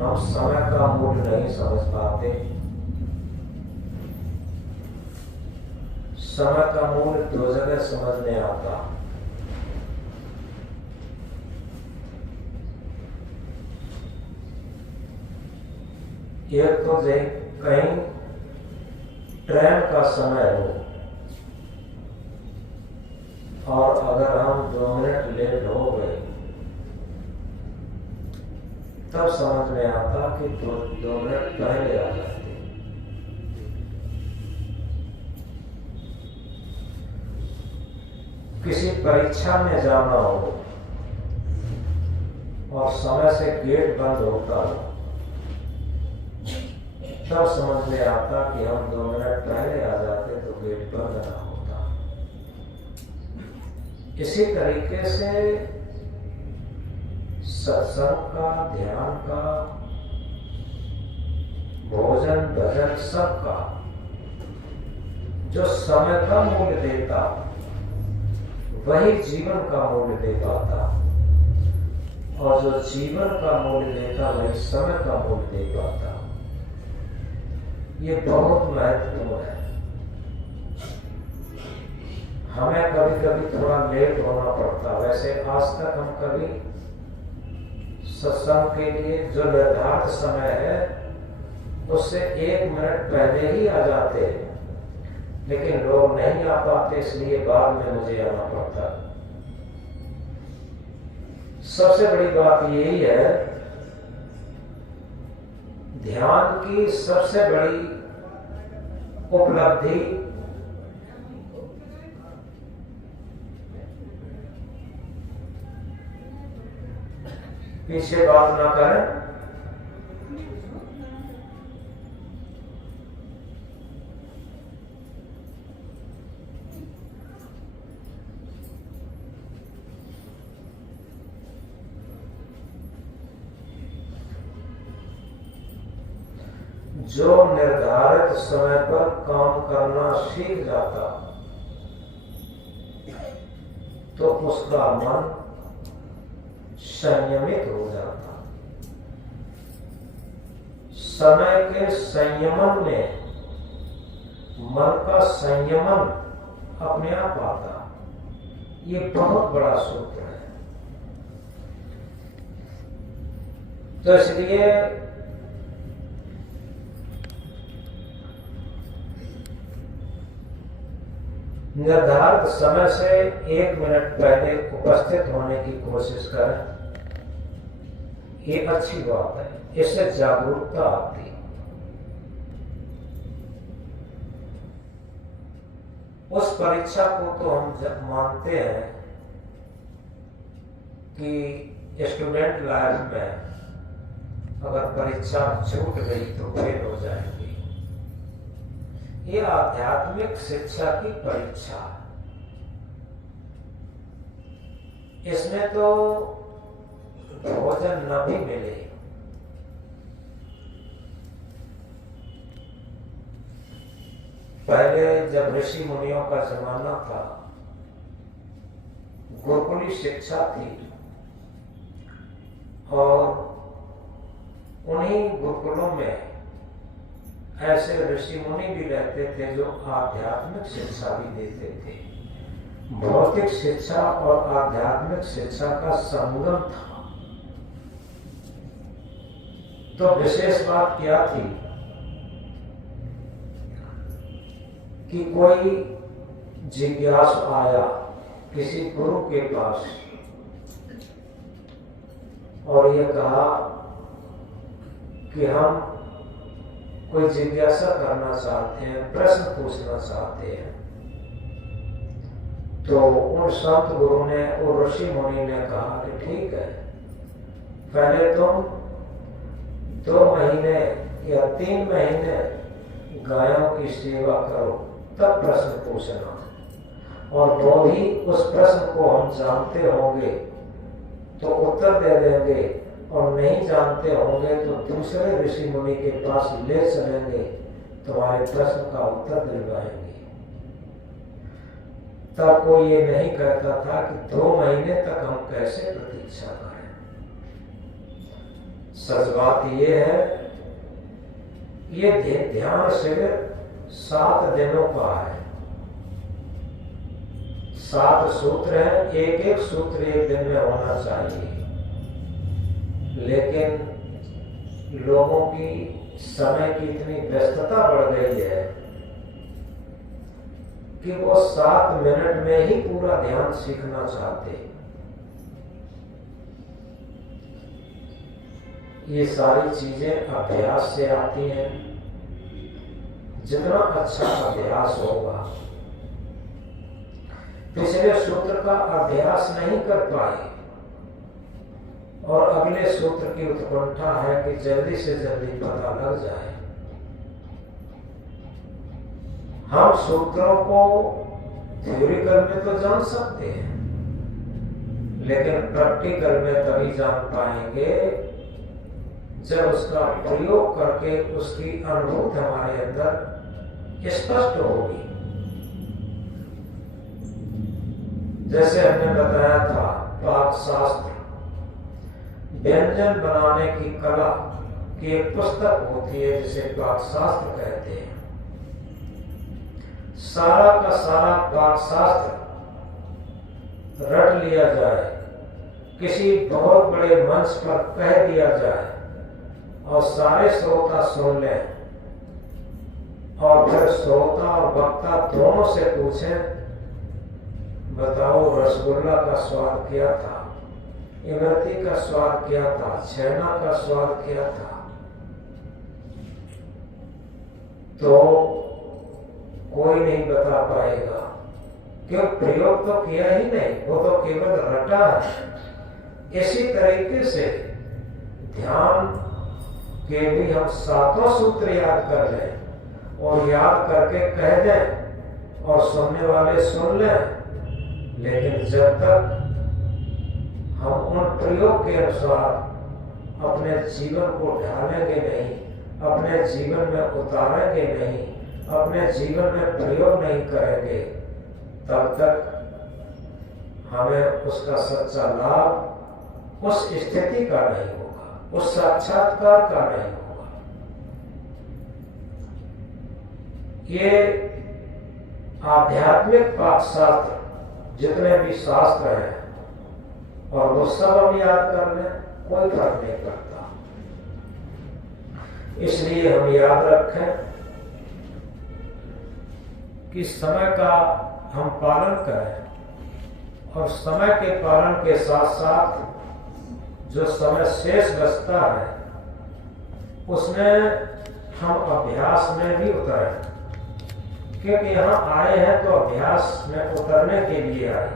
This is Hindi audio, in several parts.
हम समय का मूल्य नहीं समझ पाते। समय का मूल्य दो जगह समझ में आता। एक तो कहीं ट्रेन का समय हो और अगर हम 2 मिनट लेट हो गए तब समझ में आता कि 2 मिनट पहले आ जाते। किसी परीक्षा में जाना हो और समय से गेट बंद होता हो तब समझ में आता कि हम 2 मिनट पहले आ जाते तो गेट बंद ना होता। इसी तरीके से सत्संग का, ध्यान का, भोजन भजन सबका जो समय का मूल्य देता वही जीवन का मूल्य दे पाता, और जो जीवन का मूल्य देता वही समय का मूल्य दे पाता। ये बहुत महत्वपूर्ण है। हमें कभी कभी थोड़ा लेट होना पड़ता। वैसे आज तक हम कभी सत्संग के लिए जो निर्धारित समय है उससे 1 मिनट पहले ही आ जाते, लेकिन लोग नहीं आ पाते, इसलिए बाद में मुझे आना पड़ता। सबसे बड़ी बात यही है, ध्यान की सबसे बड़ी उपलब्धि पीछे बात ना करें। जो निर्धारित समय पर काम करना सीख जाता तो उसका मन संयमित हो जाता। समय के संयमन में मन का संयमन अपने आप आता। ये बहुत बड़ा सूत्र है। तो इसलिए निर्धारित समय से 1 मिनट पहले उपस्थित होने की कोशिश करें। ये अच्छी बात है, इससे जागरूकता आती। उस परीक्षा को तो हम मानते हैं कि स्टूडेंट लाइफ में अगर परीक्षा छूट गई तो फेल हो जाएंगे। ये आध्यात्मिक शिक्षा की परीक्षा है। इसमें तो भोजन न भी मिले, पहले जब ऋषि मुनियों का जमाना था गुरुकुली शिक्षा थी, और उन्हीं गुरुकुलों में ऐसे ऋषि मुनि भी रहते थे जो आध्यात्मिक शिक्षा भी देते थे। भौतिक शिक्षा और आध्यात्मिक शिक्षा का संगम था। तो विशेष बात क्या थी कि कोई जिज्ञासु आया किसी गुरु के पास और ये कहा कि हम कोई जिज्ञासा करना चाहते हैं, प्रश्न पूछना चाहते हैं। तो उन संत गुरु ने और ऋषि मुनि ने कहा कि ठीक है, पहले तुम 2 महीने या 3 महीने गायों की सेवा करो, तब प्रश्न पूछना, और वो भी उस प्रश्न को हम जानते होंगे तो उत्तर दे देंगे, और नहीं जानते होंगे तो दूसरे ऋषि मुनि के पास ले चलेंगे, तुम्हारे प्रश्न का उत्तर दिलवाएंगे। तब कोई ये नहीं कहता था कि 2 महीने तक हम कैसे प्रतीक्षा करें। सच बात ये है, ये ध्यान शिविर 7 दिनों का है। 7 सूत्र हैं, एक एक सूत्र एक दिन में होना चाहिए। लेकिन लोगों की समय की इतनी व्यस्तता बढ़ गई है कि वो 7 मिनट में ही पूरा ध्यान सीखना चाहते हैं। ये सारी चीजें अभ्यास से आती हैं। जितना अच्छा अभ्यास होगा, पिछले सूत्र का अभ्यास नहीं कर पाए और अगले सूत्र की उत्कंठा है कि जल्दी से जल्दी पता लग जाए। हम सूत्रों को थ्योरिकल में तो जान सकते हैं, लेकिन प्रैक्टिकल में तभी जान पाएंगे जब उसका प्रयोग करके उसकी अनुभूति हमारे अंदर स्पष्ट होगी। जैसे हमने बताया था, पाक शास्त्र व्यंजन बनाने की कला की एक पुस्तक होती है जिसे पाक शास्त्र कहते हैं। सारा का सारा पाक शास्त्र रट लिया जाए, किसी बहुत बड़े मंच पर कह दिया जाए और सारे श्रोता सुन लें और फिर श्रोता और वक्ता दोनों से पूछें, बताओ रसगुल्ला का स्वाद क्या था, इमरती का स्वाद क्या था, छेना का स्वाद क्या था, तो कोई नहीं बता पाएगा, क्यों? प्रयोग तो किया ही नहीं, वो तो केवल रटा है। इसी तरीके से ध्यान के भी हम 7 सूत्र याद कर लें और याद करके कह दें और सुनने वाले सुन लें, लेकिन जब तक हम उन प्रयोग के अनुसार अपने जीवन को ढालेंगे नहीं, अपने जीवन में उतारेंगे नहीं, अपने जीवन में प्रयोग नहीं करेंगे, तब तक हमें उसका सच्चा लाभ उस स्थिति का नहीं होगा, उस साक्षात्कार का नहीं होगा। ये आध्यात्मिक पाक शास्त्र जितने भी शास्त्र हैं, और वो सब हम याद कर लें, कोई फर्क नहीं पड़ता। इसलिए हम याद रखें कि समय का हम पालन करें और समय के पालन के साथ साथ जो समय शेष बचता है उसमें हम अभ्यास में भी उतरें, क्योंकि यहाँ आए हैं तो अभ्यास में उतरने के लिए आए।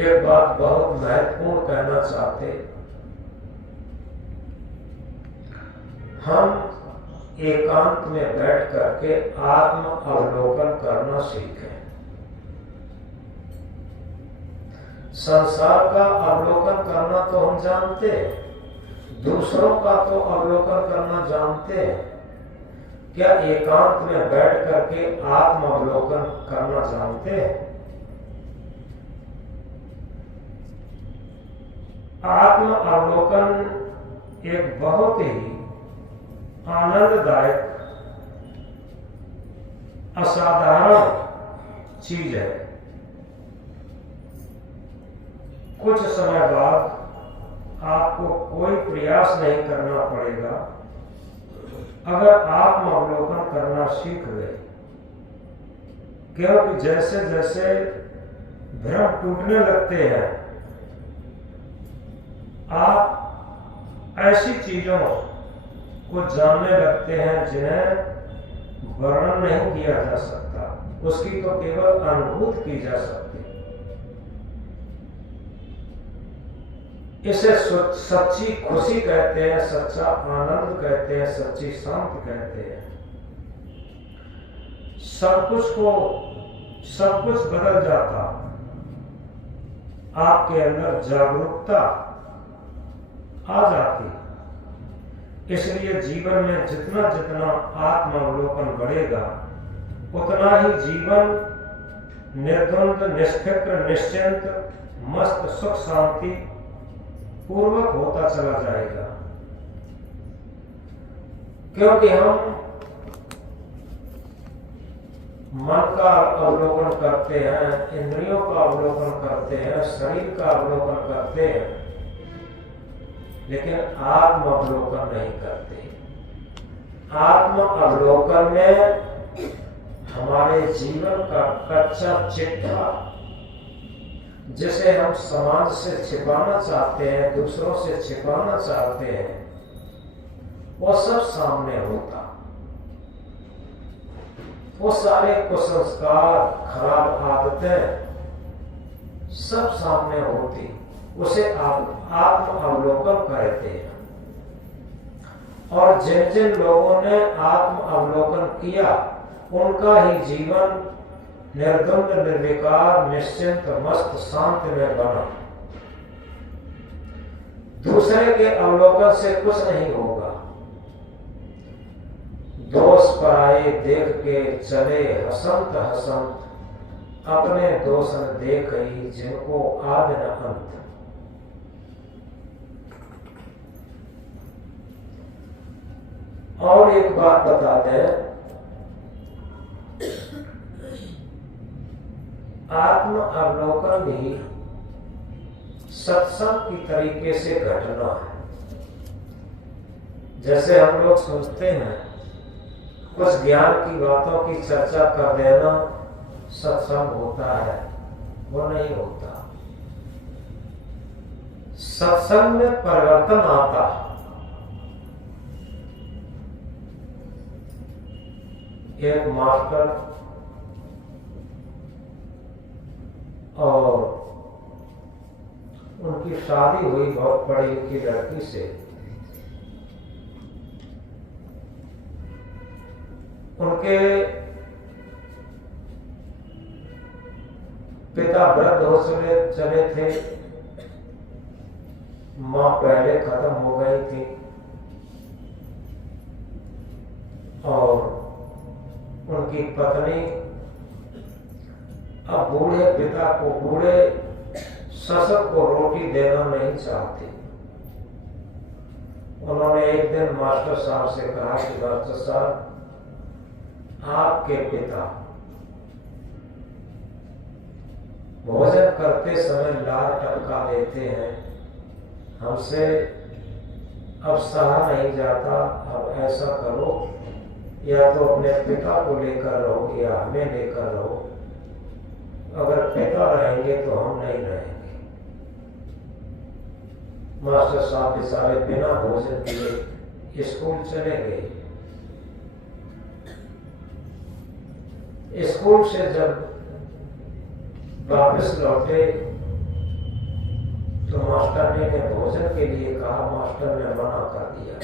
एक बात बहुत महत्वपूर्ण कहना चाहते, हम एकांत में बैठ करके आत्म अवलोकन करना सीखें। संसार का अवलोकन करना तो हम जानते हैं, दूसरों का तो अवलोकन करना जानते हैं, क्या एकांत में बैठ करके आत्म अवलोकन करना जानते हैं? आत्म अवलोकन एक बहुत ही आनंददायक असाधारण चीज है। कुछ समय बाद आपको कोई प्रयास नहीं करना पड़ेगा अगर आत्म अवलोकन करना सीख गए, क्योंकि जैसे जैसे भ्रम टूटने लगते हैं, आप ऐसी चीजों को जानने लगते हैं जिन्हें वर्णन नहीं किया जा सकता, उसकी तो केवल अनुभूति की जा सकती। इसे सच्ची खुशी कहते हैं, सच्चा आनंद कहते हैं, सच्ची शांति कहते हैं। सब कुछ बदल जाता, आपके अंदर जागरूकता आ जाती। इसलिए जीवन में जितना जितना आत्मावलोकन बढ़ेगा, उतना ही जीवन निर्द्वंद, निष्फिक्र, निश्चिंत, मस्त, सुख शांति पूर्वक होता चला जाएगा। क्योंकि हम मन का अवलोकन करते हैं, इंद्रियों का अवलोकन करते हैं, शरीर का अवलोकन करते हैं, लेकिन आत्म अवलोकन नहीं करते। आत्म अवलोकन में हमारे जीवन का कच्चा चिट्ठा, जिसे हम समाज से छिपाना चाहते हैं, दूसरों से छिपाना चाहते हैं, वो सब सामने होता। वो सारे कुसंस्कार, खराब आदतें सब सामने होती। उसे आत्म अवलोकन कहते हैं। और जिन जिन लोगों ने आत्म अवलोकन किया, उनका ही जीवन निर्द्वंद, निर्विकार, निश्चिंत, मस्त, शांत में बना। दूसरे के अवलोकन से कुछ नहीं होगा। दोष पराये देख के चले हसंत हसंत, अपने दोष न देख ही जिनको आद न अंत। और एक बात बता दें, आत्म अवलोकन भी सत्संग की तरीके से घटना है। जैसे हम लोग सोचते हैं कुछ ज्ञान की बातों की चर्चा कर देना सत्संग होता है, वो नहीं होता। सत्संग में परिवर्तन आता है। एक मास्टर और उनकी शादी हुई बहुत पढ़ी लिखी लड़की से। उनके पिता वृद्ध हो चले थे, मां पहले खत्म हो गई थी, और उनकी पत्नी अब बूढ़े पिता को, बूढ़े ससुर को रोटी देना नहीं चाहती। उन्होंने एक दिन मास्टर साहब से कहा कि मास्टर साहब, आपके पिता भोजन करते समय लार टपका देते हैं, हमसे अब सहा नहीं जाता। अब ऐसा करो, या तो अपने पिता को लेकर रहो या हमें लेकर रहो। अगर पिता रहेंगे तो हम नहीं रहेंगे। मास्टर साहब बेचारे बिना भोजन किए स्कूल चले गए। स्कूल से जब वापस लौटे तो मास्टर ने भोजन के लिए कहा, मास्टर ने मना कर दिया।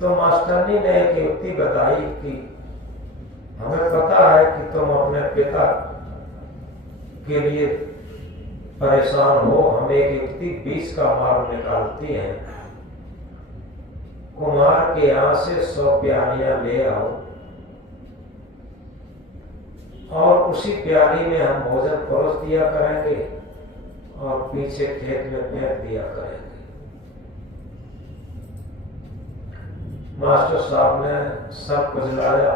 तो मास्टरनी ने एक युक्ति बताई कि हमें पता है कि तुम अपने पिता के लिए परेशान हो, हम एक युक्ति 20 का माल निकालती हैं। कुमार के यहां से 100 प्यालियां ले आओ और उसी प्याली में हम भोजन परोस दिया करेंगे और पीछे खेत में फेंक दिया करेंगे। मास्टर साहब ने सब कुछ लाया,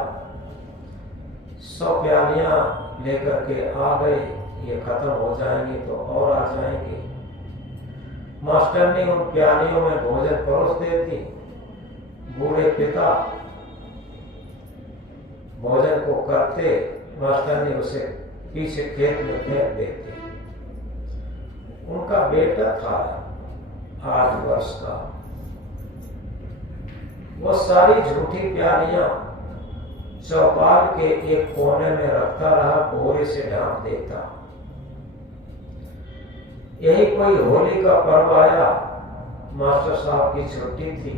100 प्यालियां लेकर के आ गए। ये खत्म हो जाएंगी तो और आ जाएंगे। मास्टर ने उन प्यालियों में भोजन परोस देती। बूढ़े पिता भोजन को करते, मास्टर ने उसे पीछे खेत में फेंक देते। उनका बेटा था 8 वर्ष का। वो सारी झूठी प्यालियां चौपाल के एक कोने में रखता रहा, बोरे से ढांप देता। यही कोई होली का पर्व आया, मास्टर साहब की छुट्टी थी।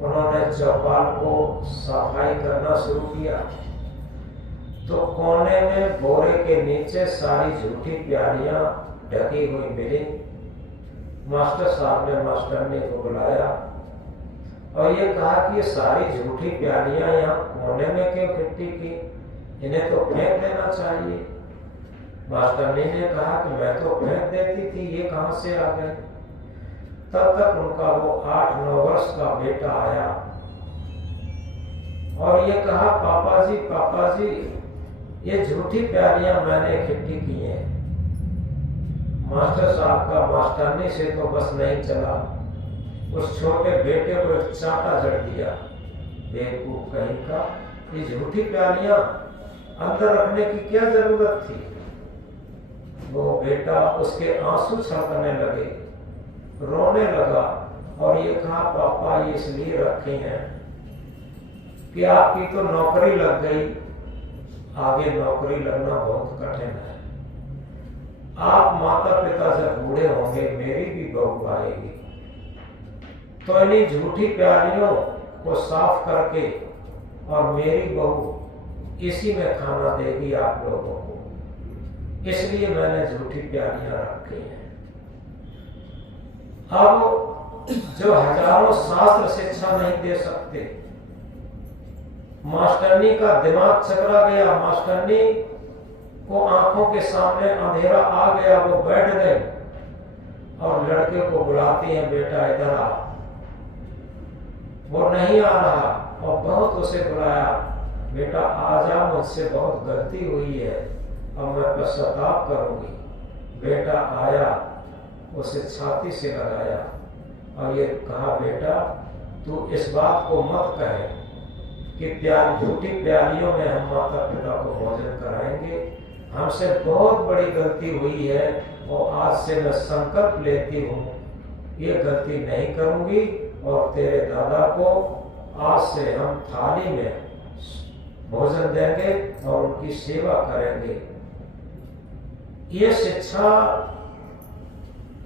उन्होंने चौपाल को सफाई करना शुरू किया तो कोने में बोरे के नीचे सारी झूठी प्यालियां ढकी हुई मिली। मास्टर साहब ने मास्टरनी को बुलाया और ये कहा कि ये सारी झूठी प्यालियां यहाँ कोने में क्यों इकट्ठी की? इन्हें तो फेंक देना चाहिए। मास्टरनी ने कहा कि मैं तो फेंक देती थी, ये कहां से आ गए। तब तक उनका वो 8-9 वर्ष का बेटा आया और ये कहा, पापा जी ये झूठी प्यालियां मैंने इकट्ठी की हैं। मास्टर साहब का मास्टरनी से तो बस नहीं चला, उस छोटे बेटे को एक चांटा जड़ दिया। बेवकूफ कहीं का, ये झूठी प्यालियां अंदर रखने की क्या जरूरत थी। वो बेटा उसके आंसू छलकने लगे, रोने लगा और ये कहा, पापा ये इसलिए रखे हैं कि आपकी तो नौकरी लग गई, आगे नौकरी लगना बहुत कठिन है। आप माता पिता जब बूढ़े होंगे, मेरी भी बहू आएगी, तो इन्हीं झूठी प्यालियों को साफ करके और मेरी बहू इसी में खाना देगी आप लोगों को, इसलिए मैंने झूठी प्यालियां रखी हैं। अब जो हजारों शास्त्र शिक्षा नहीं दे सकते, मास्टरनी का दिमाग चकरा गया, मास्टरनी को आंखों के सामने अंधेरा आ गया, वो बैठ गए और लड़के को बुलाती हैं, बेटा इधर आ। वो नहीं आ रहा और बहुत उसे बुलाया, बेटा आ जा, मुझसे बहुत गलती हुई है, अब मैं पश्चाताप करूंगी। बेटा आया, उसे छाती से लगाया और ये कहा, बेटा तू इस बात को मत कहे कि झूठी प्यालियों में हम माता पिता को भोजन कराएंगे, हमसे बहुत बड़ी गलती हुई है और आज से मैं संकल्प लेती हूँ ये गलती नहीं करूंगी और तेरे दादा को आज से हम थाली में भोजन देंगे और उनकी सेवा करेंगे। ये शिक्षा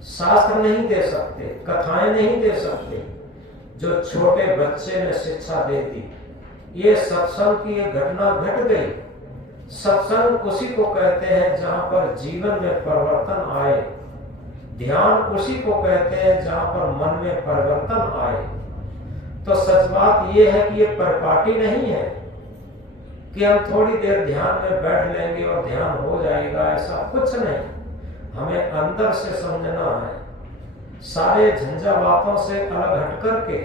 शास्त्र नहीं दे सकते, कथाएं नहीं दे सकते, जो छोटे बच्चे ने शिक्षा दे दी। ये सत्संग की एक घटना घट गई। सत्संग उसी को कहते हैं जहां पर जीवन में परिवर्तन आए, ध्यान उसी को कहते हैं जहां पर मन में परिवर्तन आए। तो सच बात यह है कि ये परिपाटी नहीं है कि हम थोड़ी देर ध्यान में बैठ लेंगे और ध्यान हो जाएगा, ऐसा कुछ नहीं। हमें अंदर से समझना है। सारे झंझावातों से अलग हट करके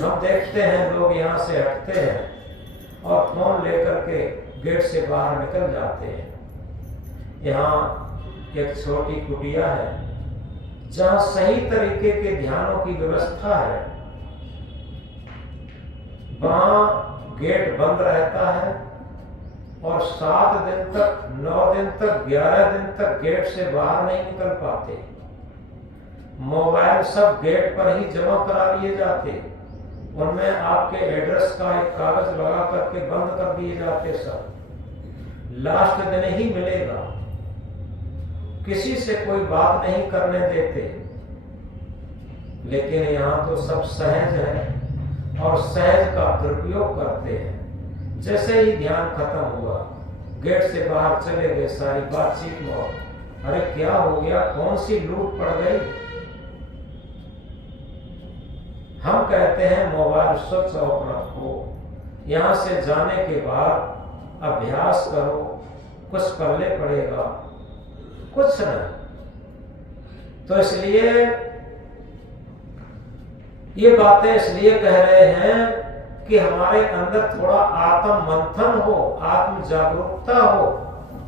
हम देखते हैं लोग यहाँ से हटते हैं और फोन लेकर के गेट से बाहर निकल जाते हैं। यहाँ एक छोटी कुटिया है जहाँ सही तरीके के ध्यानों की व्यवस्था है। वहां गेट बंद रहता है और 7 दिन तक, 9 दिन तक, 11 दिन तक गेट से बाहर नहीं निकल पाते। मोबाइल सब गेट पर ही जमा करा लिए जाते, उनमें आपके एड्रेस का एक कागज लगा करके बंद कर दिए जाते। सब लास्ट दिन ही मिलेगा, किसी से कोई बात नहीं करने देते। लेकिन यहाँ तो सब सहज है और सहज का दुरुपयोग करते हैं। जैसे ही ध्यान खत्म हुआ, गेट से बाहर चले गए, सारी बातचीत में अरे क्या हो गया, कौन सी लूट पड़ गई। हम कहते हैं मोबाइल स्विच ऑफ रखो, यहां से जाने के बाद अभ्यास करो, कुछ पल्ले पड़ेगा, कुछ नहीं। तो इसलिए ये बातें इसलिए कह रहे हैं कि हमारे अंदर थोड़ा आत्म मंथन हो, आत्म जागरूकता हो,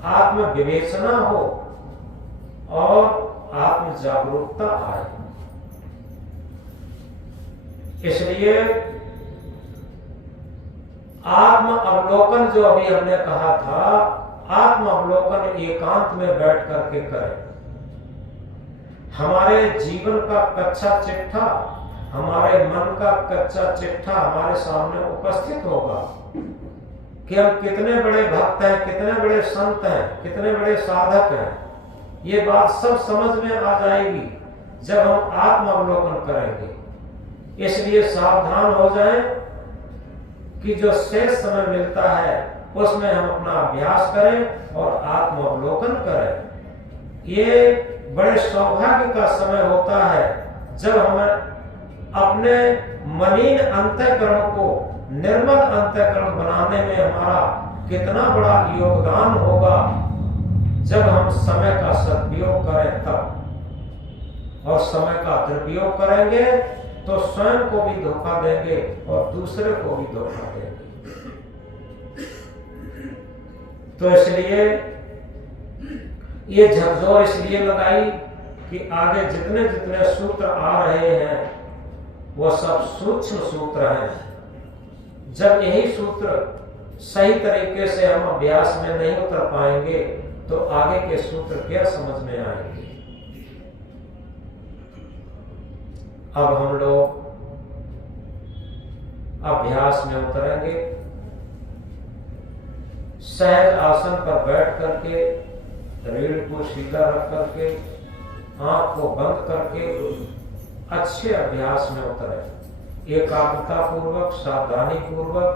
आत्म विवेचना हो और आत्म जागरूकता आए। इसलिए आत्म अवलोकन जो अभी हमने कहा था, आत्म अवलोकन एकांत में बैठ करके करें। हमारे जीवन का कच्चा चिट्ठा, हमारे मन का कच्चा चिट्ठा हमारे सामने उपस्थित होगा कि हम कितने बड़े भक्त हैं, कितने बड़े संत हैं, कितने बड़े साधक हैं। ये बात सब समझ में आ जाएगी जब हम आत्म अवलोकन करेंगे। इसलिए सावधान हो जाएं कि जो शेष समय मिलता है उसमें हम अपना अभ्यास करें और आत्म अवलोकन करें। ये बड़े सौभाग्य का समय होता है जब हमें अपने मलिन अंतःकरण को निर्मल अंतःकरण बनाने में हमारा कितना बड़ा योगदान होगा जब हम समय का सदुपयोग करें तब। और समय का दुरुपयोग करेंगे तो स्वयं को भी धोखा देंगे और दूसरे को भी धोखा देंगे। तो इसलिए ये झकझोर इसलिए लगाई कि आगे जितने जितने सूत्र आ रहे हैं वो सब सूक्ष्म सूत्र हैं। जब यही सूत्र सही तरीके से हम अभ्यास में नहीं उतर पाएंगे तो आगे के सूत्र क्या समझ में आएंगे। अब हम लोग अभ्यास में उतरेंगे। सहज आसन पर बैठ करके रीढ़ को सीधा रख करके आंख को बंद करके अच्छे अभ्यास में उतरे। एकाग्रता पूर्वक, सावधानी पूर्वक,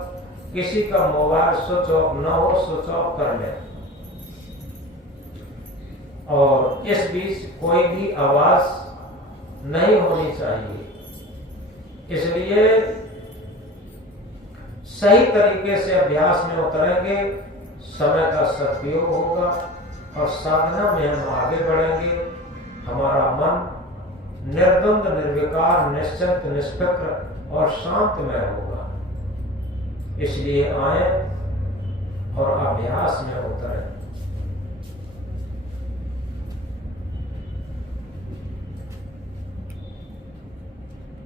किसी का मोबाइल स्विच ऑफ न हो, स्विच ऑफ कर ले। और इस बीच कोई भी आवाज नहीं होनी चाहिए। इसलिए सही तरीके से अभ्यास में उतरेंगे, समय का सदुपयोग होगा और साधना में हम आगे बढ़ेंगे। हमारा मन निर्द्वंद, निर्विकार, निश्चिंत, निष्फिक्र और शांतमय होगा। इसलिए आए और अभ्यास में उतरें।